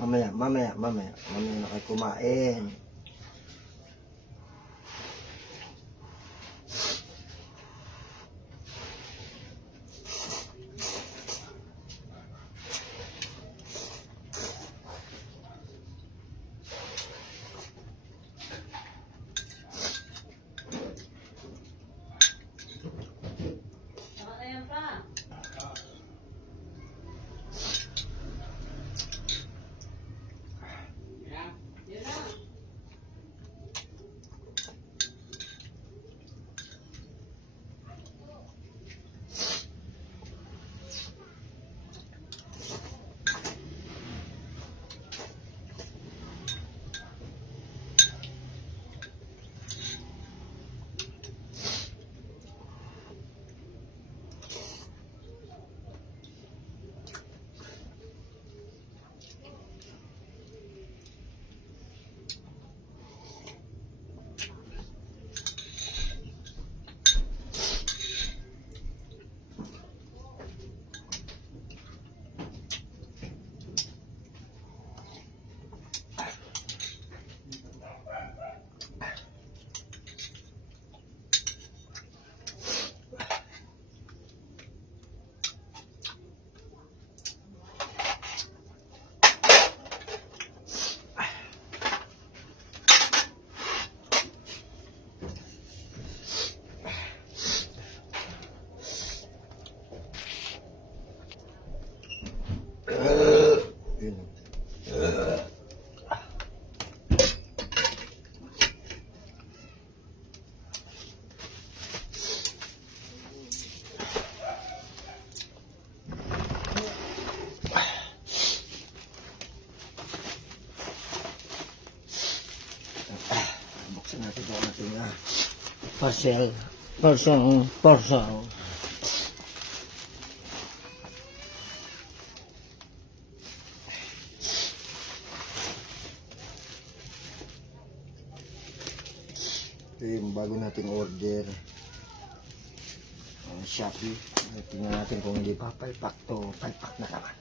Mamaya na kayo kumain. Buksan natin ito ang ating parcel. Ito yung bago nating order Shopee. Tingnan natin kung hindi pa palpak to. Palpak na naman.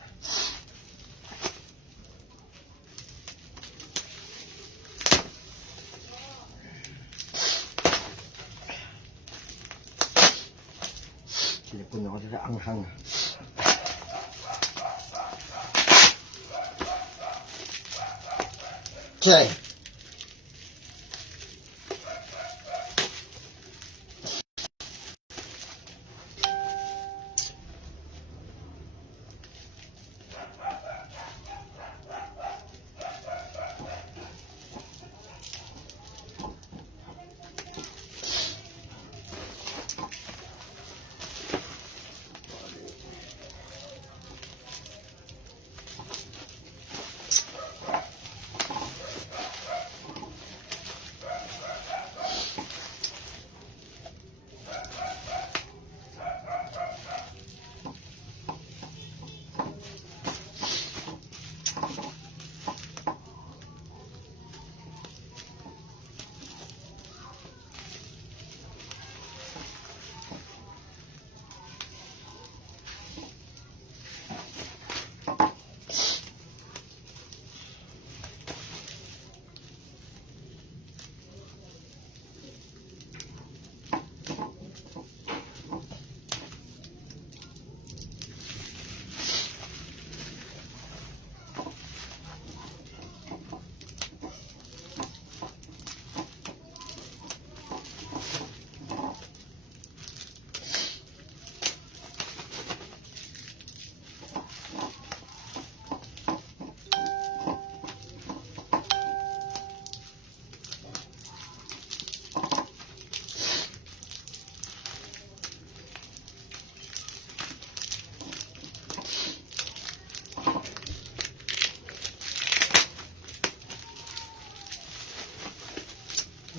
Silipon ako sa anghang. Chay!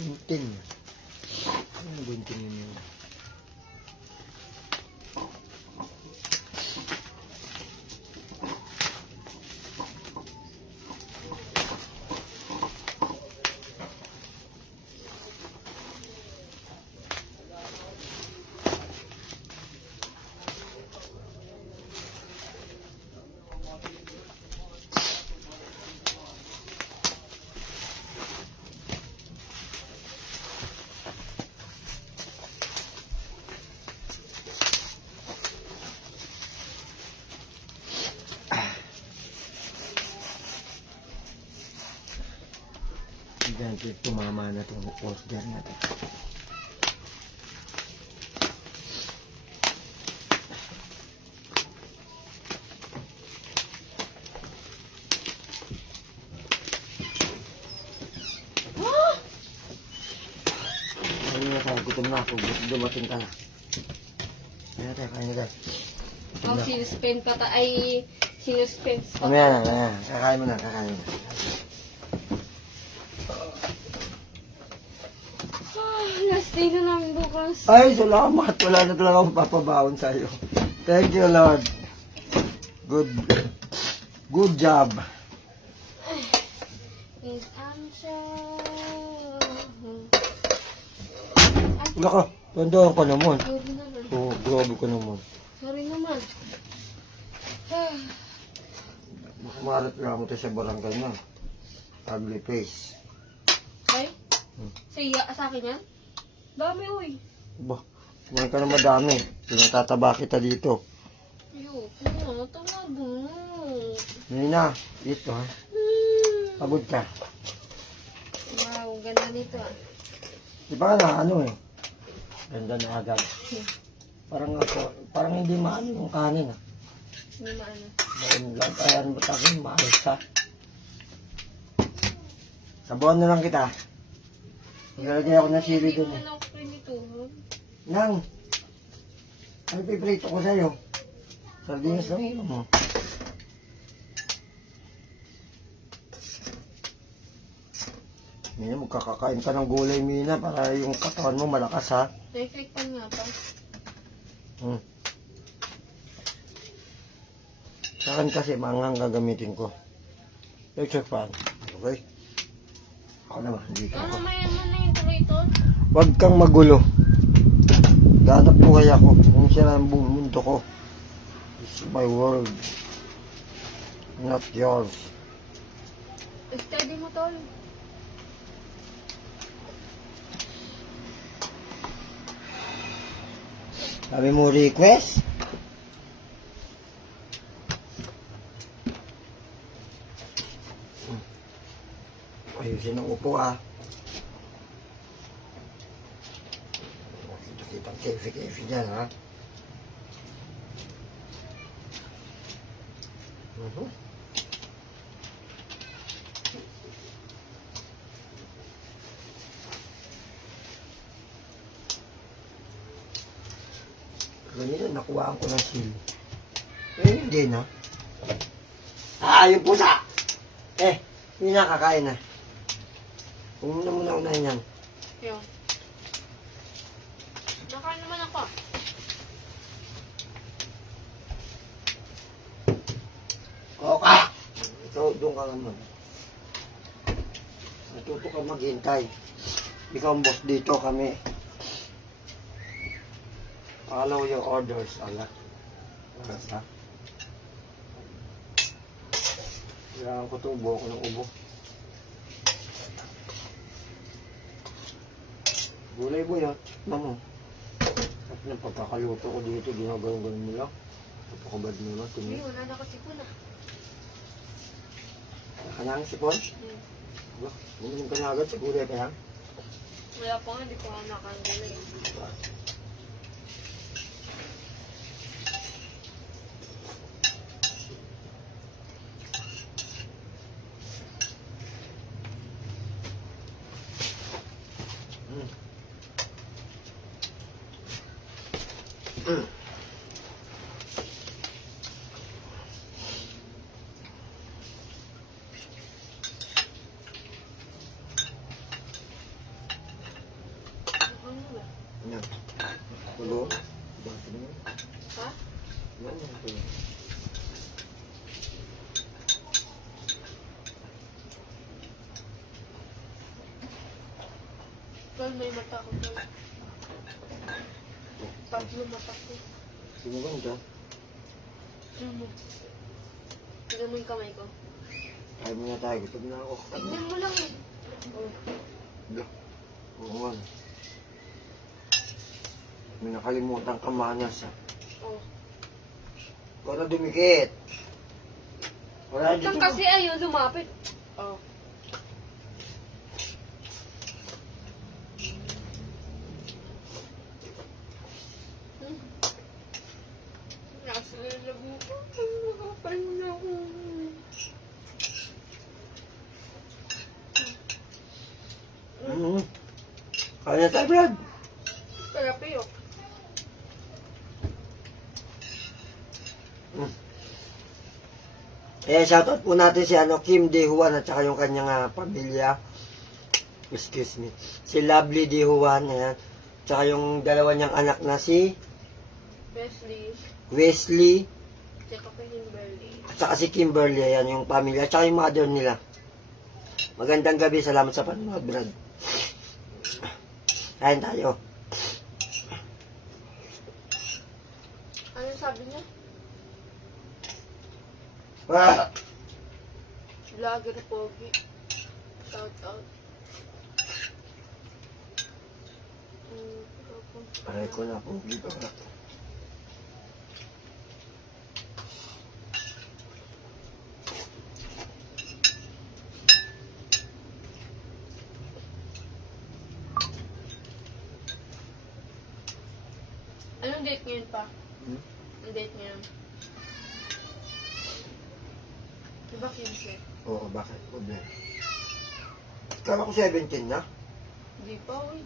Gunting. Ano gunting yun? Yan, tumama na itong order natin. Ano na tayo, gutom na ako. Dumating ka na. Kaya tayo, kain na guys. Oh, sinuspend pa ay sinuspend pa. Mamaya na. Kakain mo na. Last day na namin bukas. Ay, salamat. Wala na talaga akong papabaon sa'yo. Thank you, Lord. Good job. Is answer. Nako, tandaan ka naman. Sorry naman. Oo, grabe ka naman. Sorry naman. Marat lang mo tayo sa barangay na. Ugly face. Ay? Sa akin yan? Dami, uy. Ba, kumain ka na madami. Pinatataba kita dito. Ayoko. Tawag mo. Nina, dito ha. Pagod ka. Wow, ganda nito ah. Di ba na ano eh? Ganda na agad. Parang hindi maano yung kanin ah. Hindi maano. Ayan ba tayo, maayos ka. Sabuhan na lang kita. Naglalagay ako ng sili dun eh. Ano ako nito? Nang, ano piprito ko sa'yo? Sardinas lang yun mo. Mina, magkakakain ka ng gulay, Mina, para yung katawan mo malakas, ha? Reflectan nga pa. Sa akin kasi, mangang gagamitin ko. Electric fan. Okay? Ako naman, hindi ka ako. Mayan mo na yung tuloy-tuloy. Huwag kang magulo. Ganap buhay ako. Kung sila ang buong mundo ko. This is my world. Not yours. Study mo, tol. Sabi mo request? Ayusin ang upo ah. Kita-kita kefi-kefi dyan ha. Ganyan, nakuhaan ko ng sili. Eh, hindi na. Yung pusa! Hindi na kakain na. Huwag mo na unahin yan. Yung. Nakain naman ako. Oka! Ikaw, doon ka naman. Natuto ka maghintay. Ikaw ang boss dito, kami. Follow your orders, ala. Alas ha? Kailangan ko ito, ubo ko ng ubo. Gulay boy ha, mamo. At ng pagkakaluto ko dito, ginagawin mo lang. Napakabad mo lang, Hindi, tingin. wala na kasi po na. Kanang sipon? Ba, uminom ka na agad sa gulay pa yan. Wala pa nga, hindi pa nga nakangulay. Yan. Tulo. Bakit mo? Ha? Yan, yan, tulo. Tol, may mata ko tol. Tatlo mata ko. Sino ba ito? Tignan mo. Tignan mo yung kamay ko. Kaya mo na tayo, gutom na ako. Tignan mo lang eh. Oh. Oo nga. May nakalimutan ka manas ha. Oh. Para dumikit. Wala Saan dito. kasi ayaw lumapit? Oh. Kaya na tayo, Brad. Therapy yun. Eh, shoutout po natin si Kim De Juan at saka yung kanyang pamilya. Excuse me. Si Lovely De Juan, ayan. Tsaka yung dalawa niyang anak na si Wesley Tsaka kay Kimberly. at saka si Kimberly, ayan yung pamilya. At saka yung mother nila. Magandang gabi, salamat sa panonood, Brad. Kain tayo. Ano sabi niya? Ah! Vlogger Pogi. Shout out. Aray ko na po dito. Anong date ngayon pa? Hmm? Ang date ngayon? Diba 15? Oo, bakit? Problem. Kala ko 17 na. Hindi pa, uy.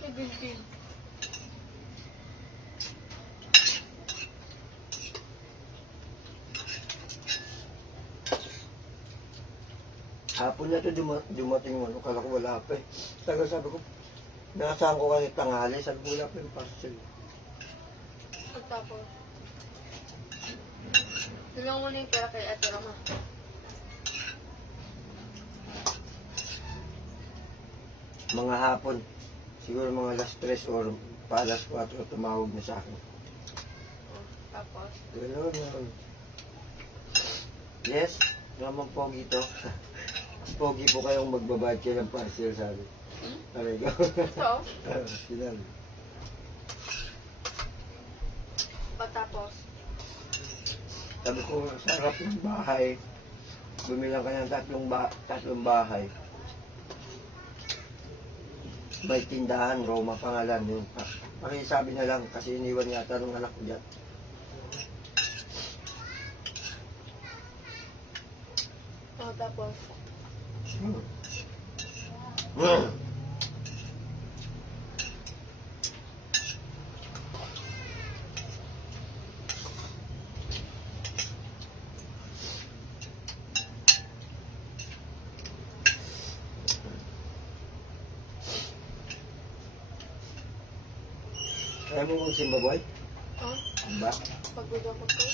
17. Hapon na ito dumating mo. Kala ko wala pa eh. Tagal sabi ko, nasaan ko kanit tanghali. Sabi ko wala pa yung parcel. Pagtapos. Tulungan mo na yung pera kay Ate Rama. Mga hapon. Siguro mga alas 3 or pa alas 4 tumawag na sa akin. Oh, tapos. Gano'n yun. Yes, naman pogi to. Mas pogi po kayong magbabayad kayo ng parcel, sabi. Aray ko. Ito. Sinabi. Pagtapos. Sabi ko, sarap yung bahay. Bumilang ka ng tatlong bahay. May tindahan, Roma pangalan. Yung, pakisabi na lang kasi iniwan yata ng anak ko dyan. Oh, tapos. Kaya mo magsimba, boy? Oh, Ba? pagod ako to.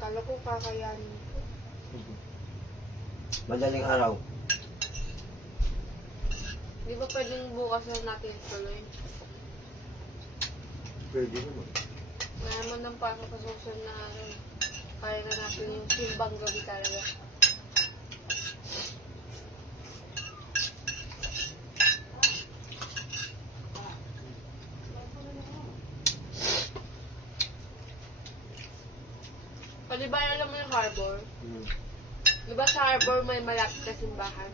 Kala ko kakayanin ko. Madaling araw. Di ba pwedeng bukas na natin tuloy? Pwede naman. Mayaman ng pasok sa susunod na ano. Kaya na natin yung simbang gabi talaga. Di ba alam mo yung harbor? Di ba sa harbor may malapit na simbahan?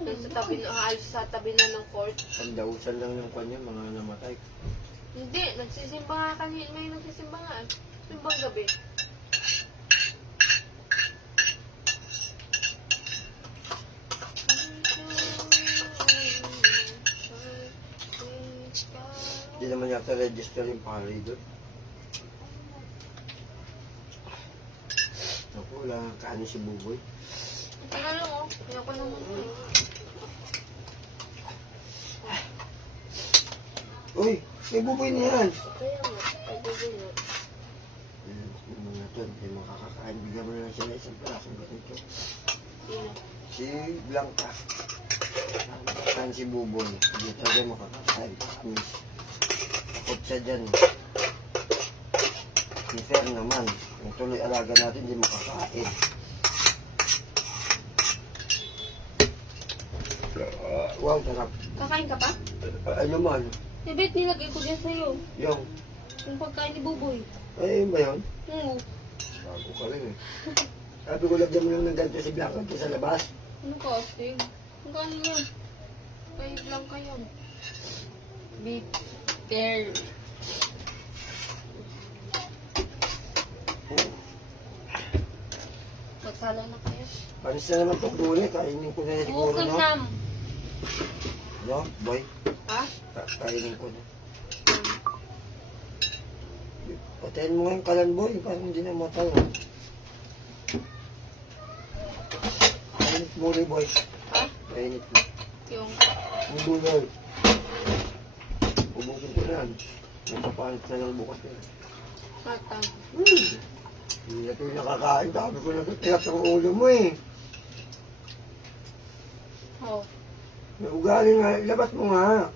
Doon sa tabi na, halos sa tabi na ng court. Ang dausan lang yung kanya, mga namatay. Hindi, nagsisimba nga kanina. May nagsisimba nga eh. Simbang gabi. Hindi naman yata register yung pari doon. Naku, wala nga kaano si Buboy. Ito na lang oh. Ayoko naman eh. Uy, may Buboy na yan. Kaya nga, ay bubay na. Yung mga to, hindi makakakain. Bigyan mo na lang sila isang parasong ganito. Sino? Si Blanca. Saan si Buboy? Dito rin makakakain. Miss. Takot siya dyan. Si Fer naman. Yung tuloy alaga natin, hindi makakain. Wow, sarap. Kakain ka pa? Ano man? Eh, bet nilagay ko dyan sa'yo. Yung, Yung pagkain ni Buboy. ay ba yun? Oo. Bago ka rin eh. Sabi ko, lagyan mo lang ng ganito si Blanca dito sa labas. Ano ka, Astig? Ang kanin yan? Kayo lang kayo. Bitter. Magsalay na kayo. Panis na naman itong gulay. Kainin ko na yan siguro, Okay, no? Nam. No, boy. Ha? Kainin ko na. Patayin mo nga yung kalan, boy. Parang hindi na matay, no? Kainit mo ulit, boy. Ha? Kainit mo. Yung... Yung gulay. Ubukin ko na yan. Nagpapalit na lang bukas na yan. Matang. Hindi na ito yung nakakain. Sabi ko na ito, tiyak ang ulo mo eh. Oh. May ugali nga, labas mo nga.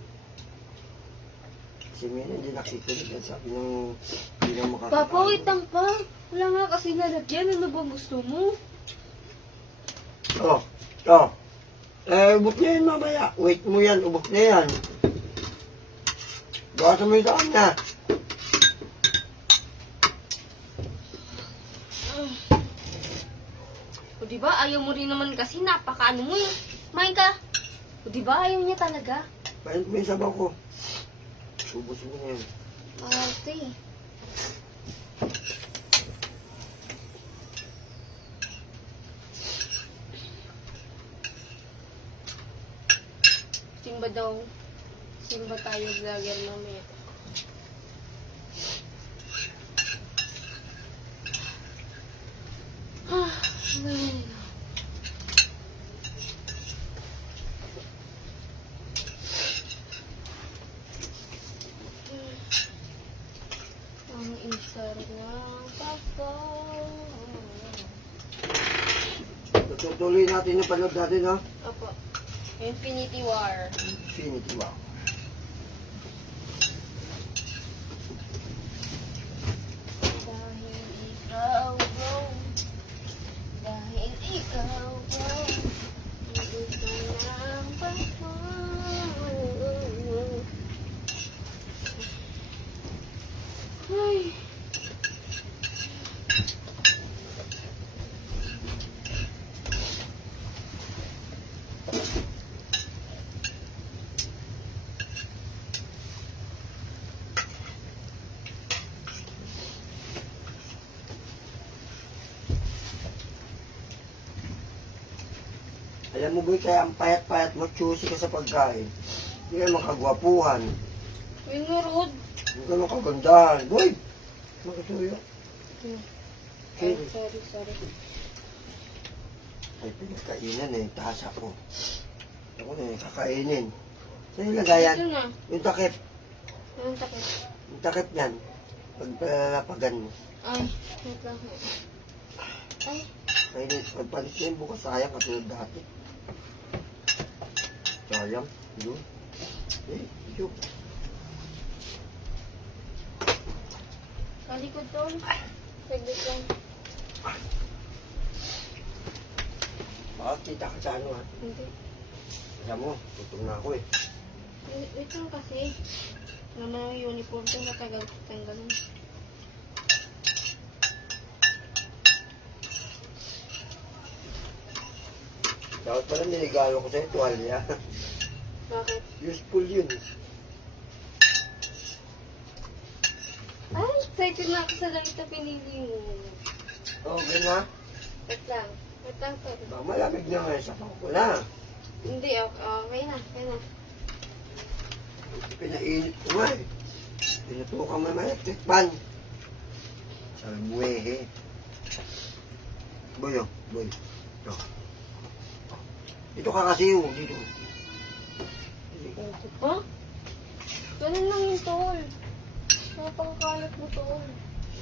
Si Mina hindi nakikinig yan. Sabi nang hindi na makakakain. Papa, wait lang pa. Wala nga kasi lalagyan. Ano ba gusto mo? Oh. Ubok na yan mamaya. Wait mo yan, ubok na yan. Bawasan mo yung sa kanya. O diba, ayaw mo rin naman kasi napakaano mo eh. Main ka. O diba, ayaw niya talaga. Paint mo yung sabaw ko. Ubusin mo na yan. Okay. Simba daw. Simba tayo vlogger mamaya. Ay. Ang instar ng papa. Tutuloy natin yung panood natin, ha? Opo. Infinity War. Infinity War. Dahil ikaw, bro. Dahil ikaw, bro. Gusto ng papa. Ay. Alam mo, boy, kaya ang payat-payat mo, choosy ka sa pagkain. Hindi ka makagwapuhan. Yun nga, Rod. Hindi ka makagandahan. Boy! Makasuyo. Ay, sorry. Ay, pinagkainan eh. Taas ako. Ako na eh, kakainin. Saan yung lagayan? Ito na. Yung takip. Anong takip? Yung takip niyan. Pagpalapagan mo. Ay, wait lang. Ay, Kainin. Pagpalit niya yung bukas. Sayang katulad dati. Sayang. Yun. Yun. kalikod doon. Saglit lang. Baka kita ka sa ano, ha? Hindi. Alam mo, tutong na ako eh. Wait lang kasi. Naman yung uniform ko, matagal tanggalin. Dapat pala niligalo ko sa'yo, tuwalya. Bakit? Useful yun. Ay, excited na ako sa langit na pinili mo. Okay na? Wait lang. Wait lang to. Baka malamig na nga sa pako na. Hindi, okay na. Okay na. Pinainit ko nga eh. Pinutukan mo naman electric fan. Sabi buwehe. Boy, oh. Boy. Ito. Dito ka kasi oh. Dito. Ito pa? Ganun lang yung tol. Napakakalat mo tol.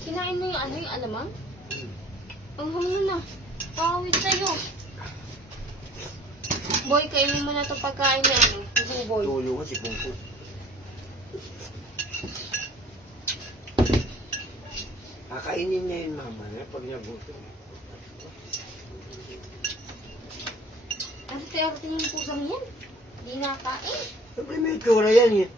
Kinain mo yung ano, yung alamang? Ang hangin na. Pakawit sa'yo. Boy, kainin mo na itong pagkain na ano. Buboy. Tulo ka si Pungko. Kakainin niya yun mamaya pag nagutom. Ano kaya ako tingin yung pusang yan? Hindi nakain. Siyempre may itsura yan eh.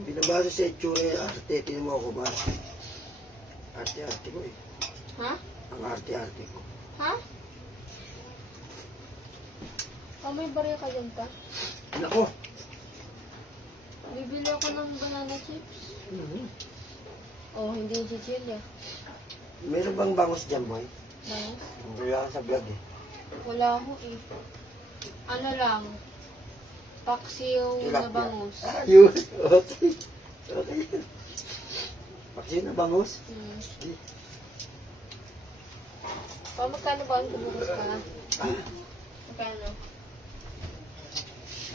Binabasa sa itsura yung arte. Tinan mo ako ba? Arte-arte ko eh. Ha? Ang arte-arte ko. Ha? Oh, may barya ka dyan ta? Nako! Bibili ako ng banana chips. Oh, hindi chichilya. Meron bang bangus dyan, boy? Bangus? Wala ka sa vlog eh. Wala ho eh. Ano lang, paksiw na Tilapia. bangus. Ayun. Okay. Okay. Paksiw na bangus? Hmm. Sige. Magkano ba ang bubukas ka? Magkano?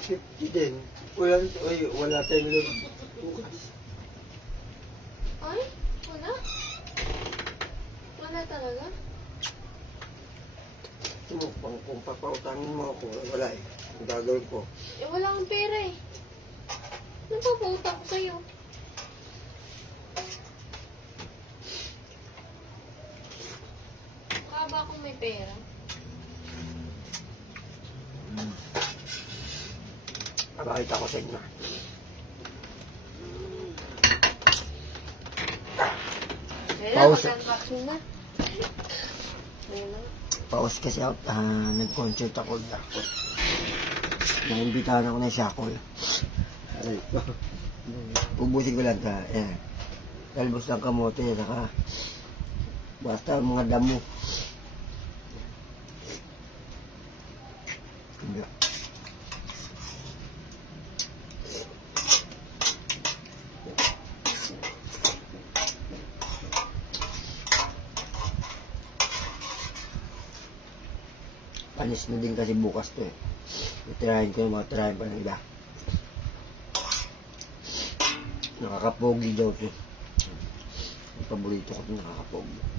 50 din. Wala tayong loob. Bukas. Ay, wala? Wala talaga? Kung papautangin mo ako, wala eh. Ang gagawin ko. Eh, wala akong pera eh. Nagpapauta ko sa'yo. Mukha ba akong may pera? Pakita ko sa inyo. Kaya Pause. mag-unboxing na. Ayun na. Paus kasi ako, nag-concert ako. Naimbitahan ako ng Shakol. Ubusin ko lang ka. Ayan. Talbos ng kamote, saka basta mga damo. Hindi. Panis na din kasi bukas to eh. Itirahin ko yung mga tirahin pa ng iba. Nakakapogi daw to. Ang paborito ko ito nakakapogi.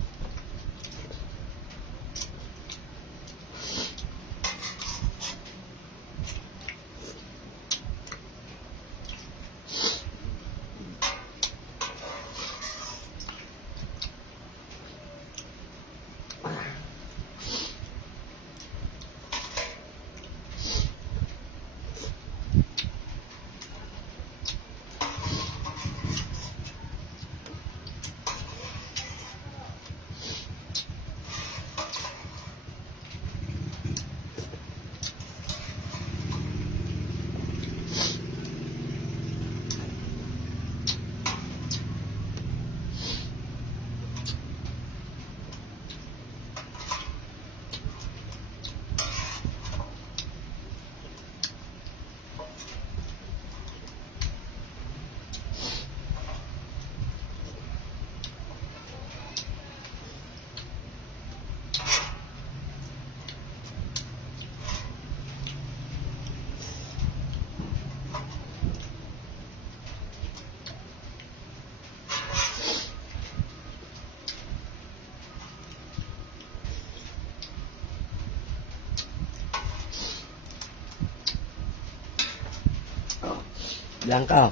Blanca,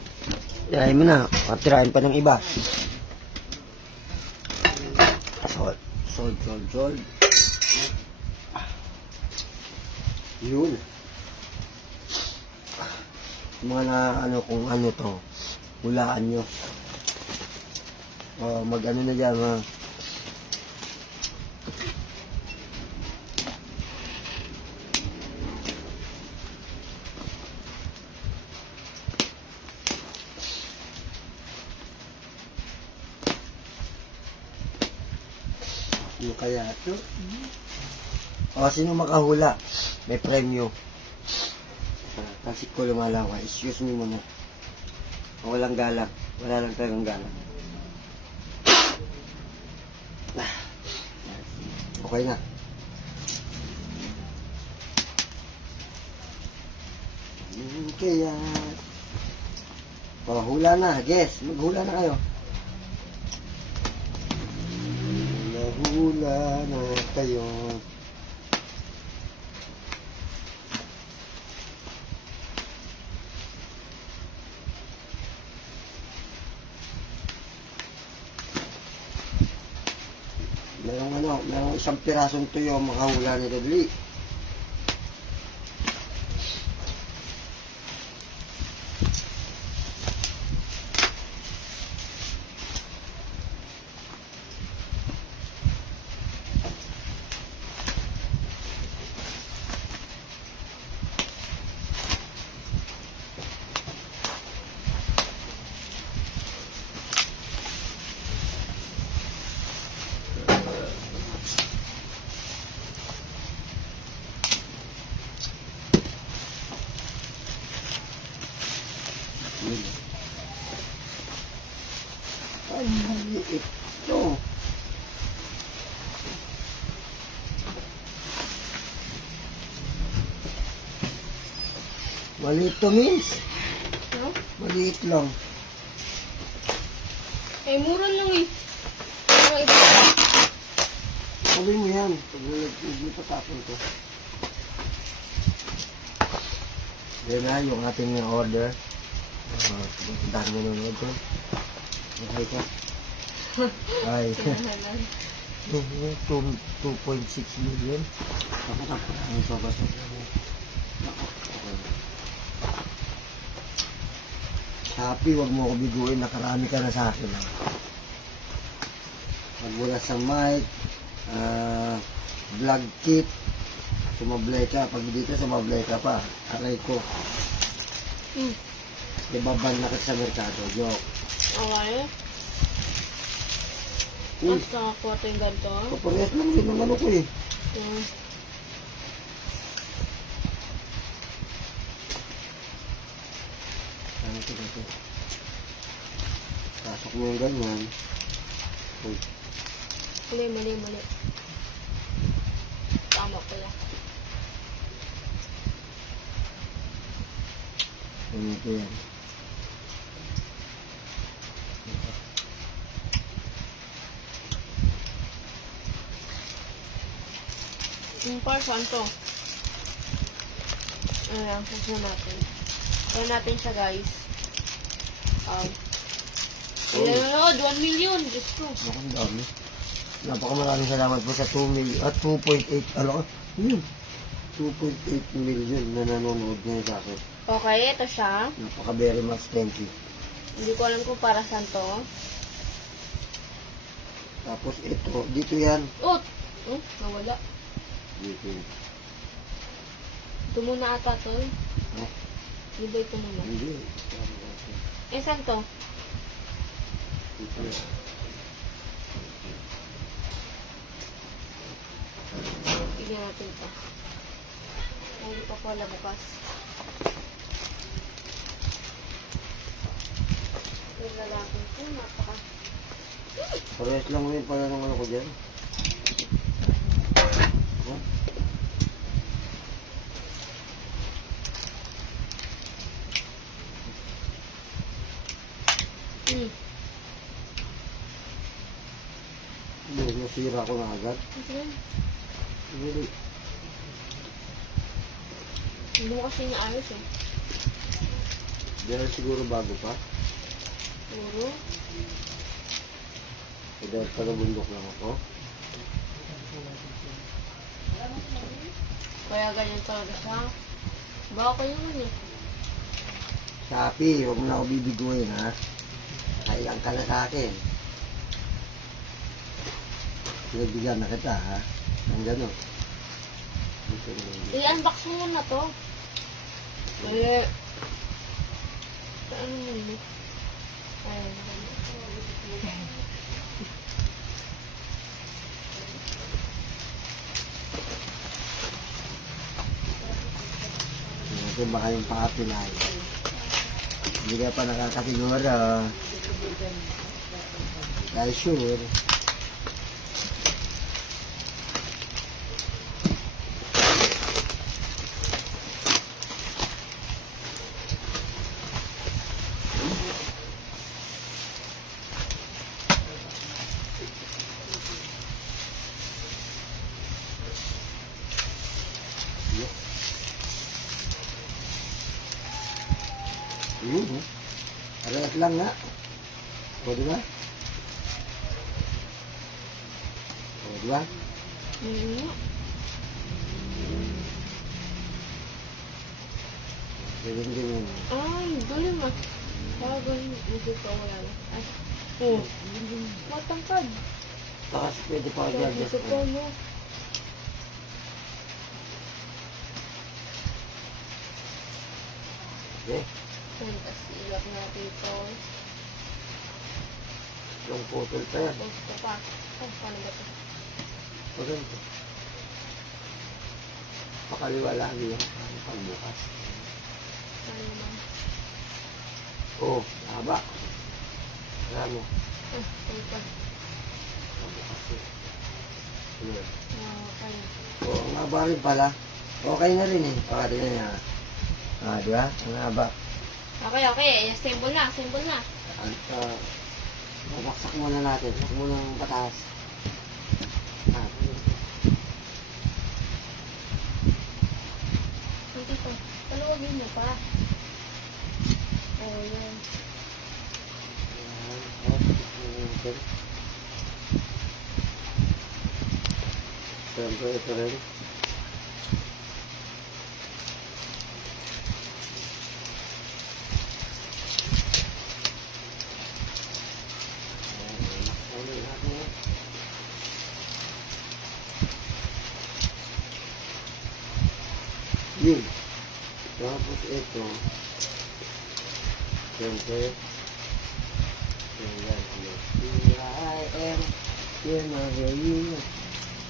tirahin mo na. Tirahin pa ng iba. Sold. Yun. Mga na ano kung ano to. Hulaan nyo. Mag ano na dyan ha. Yung kaya ito. Sino makahula? May premyo. Kasi ko lumalawa. Excuse me muna. Walang galak. Wala lang talagang galak. Okay na. Kaya hula na. Guess. Maghula na kayo. Hula na kayo. Merong isang pirasong tuyo makahula nito dali. Ay, maliit to. Maliit to, Miss. No? Maliit lang. Eh, mura lang eh. Mga iba. Sabi mo yan. Pag hindi patapon ko. Yan na yung ating order. Dahil mo nanonood ko. Okay ka? Ay. 2.6 million. Tapos ang sobrang Shopee, wag mo ako biguin. Nakarami ka na sa akin. Magmula sa mic, vlog kit, sumablay ka. Pag dito sumablay ka pa, aray ko. Ibaban na kita sa merkado. Joke. Okay. Uy, Mas nakakuha ito yung ganito. kaparehas lang din ng ano ko eh. Hmm. Ano ito? Pasok mo yung ganyan. Uy, Mali. Tama pala. ganito yan. Yung parson to. Ayan, puso natin. Kaya natin siya, guys. Ilan nanonood? 1 million. Diyos ko. Naku, ang dami. Napakamaraming salamat po sa 2 million at 2.8 ano ka? 2.8 million na nanonood ngayon sa akin. Okay, ito siya. Napaka very much thank you. Hindi ko alam kung para saan to. Tapos ito, dito yan. Oh! Nawala. Dito yan. Ito muna ata to. Ha? Hindi ba ito muna? Hindi. Eh, saan to? Dito yan. Tignan natin ito. Hindi pa pala bukas. Yung lalaki ko, napaka... Parehas lang rin pala ng ano ko dyan. Ha? Hindi, nasira ko na agad. Hindi. Hindi mo kasi naayos eh. Dahil siguro bago pa. Puro. Dahil taga-bundok lang ako. Kaya ganyan talaga siya. Baka yun eh. Shopee, huwag mo na ako bibiguin ha. Kailang ka na sa akin. Pinagbigyan na kita ha. Ang gano'n. I-unbox mo muna to. Eh. Ano yun? Ayun. Ito baka yung pa-apply. Hindi ka pa nakakasiguro. Dahil sure. Parehas lang nga. O, diba? O, diba? Ganyan. Ay, galing ah. Galing. Hindi ko wala na. Ay. Oh. Matangkad. Tapos pwede pa Sabi i-adjust ko po, mo. no? Okay? Tapos ilap natin ito. Yung putol pa yan. Tapos ito pa. Oh, paano ba ito? O, ganito. Pakaliwa lagi yan. Pagbukas. Paano naman? Oo, haba. Alam mo. Ito. Yun. Okay. Oo, ang haba rin pala. Okay na rin eh. Tingnan niya. Di ba? Ang haba. Okay. Symbol na. At, babaksak muna natin. Baksak muna ng pataas. Dito. Paluwagin niyo pa. Oh, yan. Siyempre, ito rin. Yun. Tapos ito. Siyempre. Tingnan mo. Here I am. You're my girl.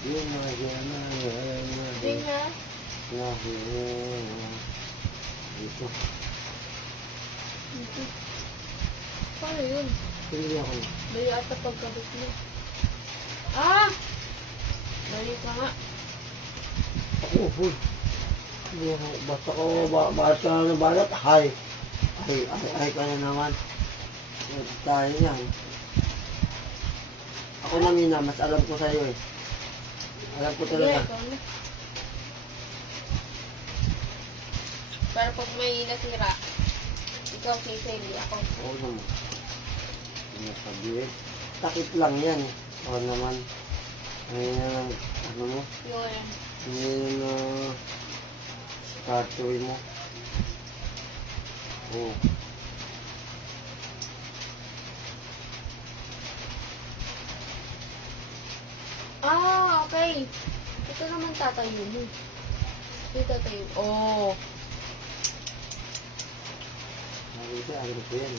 You're my girl. Yun nga. Dito. Dito. Paano yun? Pili ako. Dali ata pagkabit mo. Ah! Dali pa nga. Ako, full. Basta ko, basta na balat, hi. Ay ka na naman. Tayo yan. Ako na Mina, mas alam ko sa'yo eh. Alam ko talaga. Ikaw na. Pero pag may nasira, ikaw sisili ako. Oo naman. Ano sabihin? Takip lang yan. Oo naman. Ngayon, ano mo? Yun. Ngayon, cartoy mo. Oo. Ah, okay. Ito naman tatayo mo. Ito tatayo. Oh. Ano ko yan?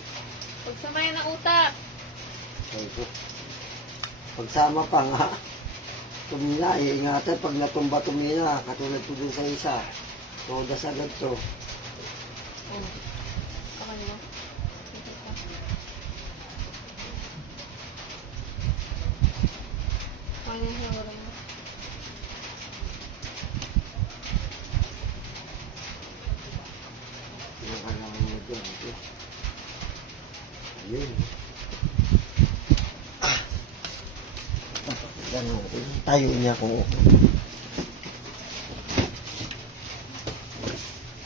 Pagsamayan ng utak. Ito. Pagsama pa nga. Tumina, iingatan pag natumba tumina. Katulad ko dun sa isa. Todas agad to. Oh. Saka nila. Ito pa. Kaya na siya wala mo. Yung kailangan mo dyan. Ito. Ayun. Ganun. Tayo niya kung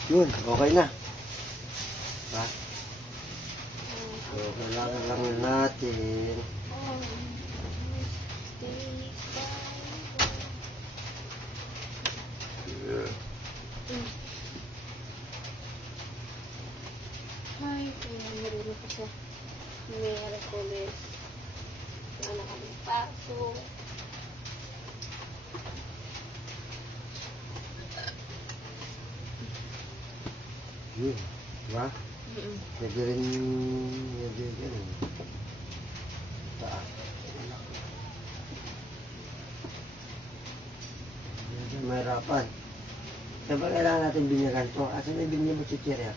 yun, okay na. Ha? So, kailangan lang natin Oh. Ay, kaya marunong ko sa Miraculous. Sana kami paso. yun, diba? Pwede rin medyo ganun. Taas. Medyo mahirapan. Siyempre kailangan natin binyagan to. Asan na binili mo chichirya?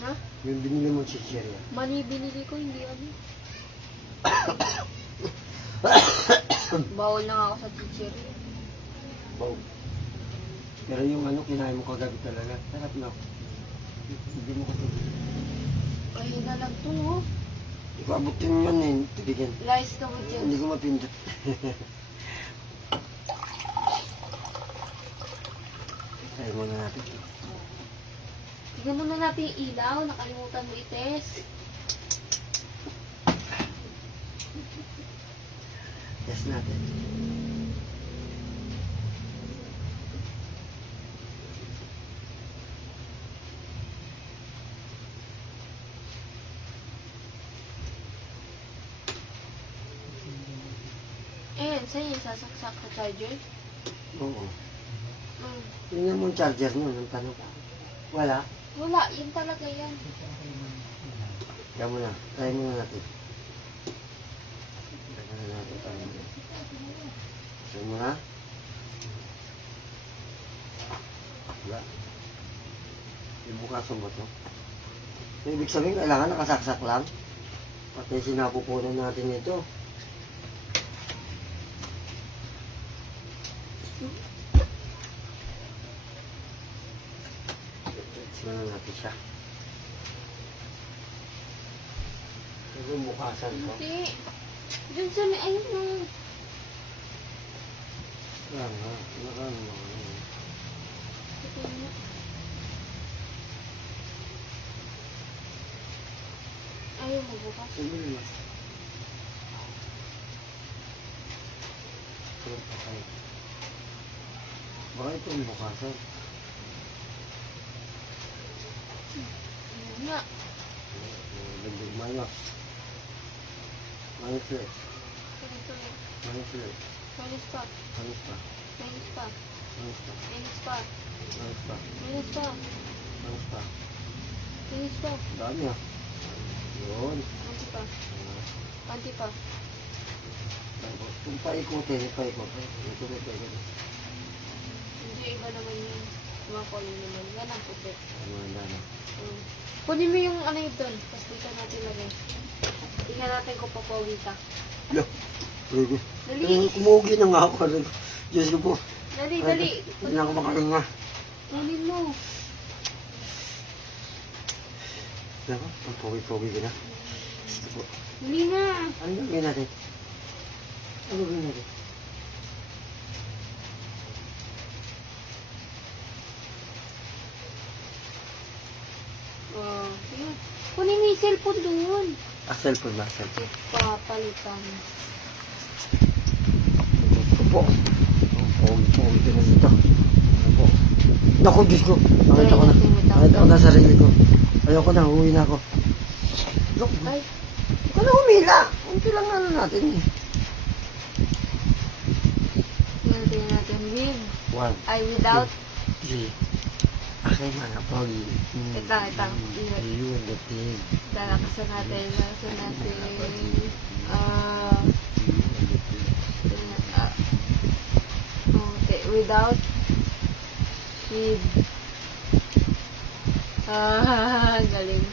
Ha? Yung binili mo chichirya. Mani binili ko, hindi ano. Bawal na nga ako sa teacher. Wow. Pero yung ano, kinain mo kagabi talaga. Sarap na. Hindi mo kasi. Ay, nalag to, oh. Hindi ko abutin yun eh. Tibigyan. Lies ka mo dyan. Hindi ko mapindot. Try muna natin. Tignan muna natin yung ilaw. Nakalimutan mo i-test. Test natin. Ayan, saan yung sasaksak sa charger? Oo. Mm. Tingnan mo yung charger nyo. Ang tanong. Wala. Wala, yun talaga yan. Kaya muna. Try muna natin. Try muna natin. Try muna. Wala. Yung bukasan ba to? So, ibig sabihin, kailangan nakasaksak lang. Pati sinapupunan natin ito. Sino natin siya? Bumukasan ko. Hindi. Diyan sa may, ayun na. Kaya nga, nakano mo. Ito na. Ayaw mo bukas. Tumili mo. Tulog pa kayo. Baka ito bumukasan. Ayun nga. Bendig mayos. Mayos ulit. Ito na. Mayos ulit. Minus pa. Mayos pa. Minus pa. Mayos pa. Minus pa. Mayos pa. Minus pa. Mayos pa. Minus pa. Dami ah. Yun. Anti pa. Anti pa. Tapos kung paikutin, paikutin. Ikutin. Hindi, iba naman yun. Mga kulay naman. Yan ang puti. Ano ang dami? Kunin mo yung ano yun doon. Tapos dito natin lagay. Tingnan natin kung papawi ka. Lo. Dali. Kumugi na nga ako. Diyos ko po. Dali, dali. Hindi na ako makalinga. Kunin mo. Diba? Ang pogi-pogi ka na. Diyos ko po. Dali na. Ano gagawin natin? Ano gagawin natin? Oh, yun. Kunin mo yung cellphone doon. Cellphone ba? Cellphone. Papalitan. Diyos ko po. Ang pogi-pogi ka na dito. Ano po? Naku, Diyos ko. Nakita ko na. Nakita ko na sarili ko. Ayoko na, uwi na ako. Look, Ay, hindi ko na humila. Unti lang ano natin eh. tingnan natin. With. 1, Ay, without. 3. Okay, mga pogi. Ito. Ingat. Yun, dating. Lalakasan natin. Lakasan natin. Okay, without. With. Galing.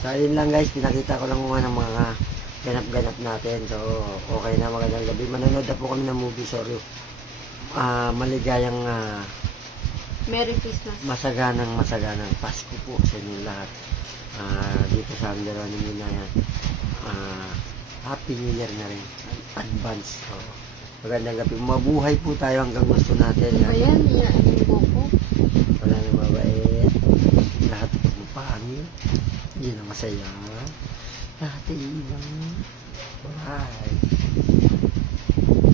So, ayun lang guys, pinakita ko lang muna ng mga ganap-ganap natin. So, okay na, magandang gabi. Manonood na po kami ng movie, sorry. Maligayang Merry Christmas. masaganang Pasko po sa inyo lahat. Dito sa Andero na yan. Happy New Year na rin. Advance. So, magandang gabi. Mabuhay po tayo hanggang gusto natin. Ayan, yan yung buko. Wala na mabait. Lahat magpapangil. Hindi na masaya. Lahat ay ibang. Bye.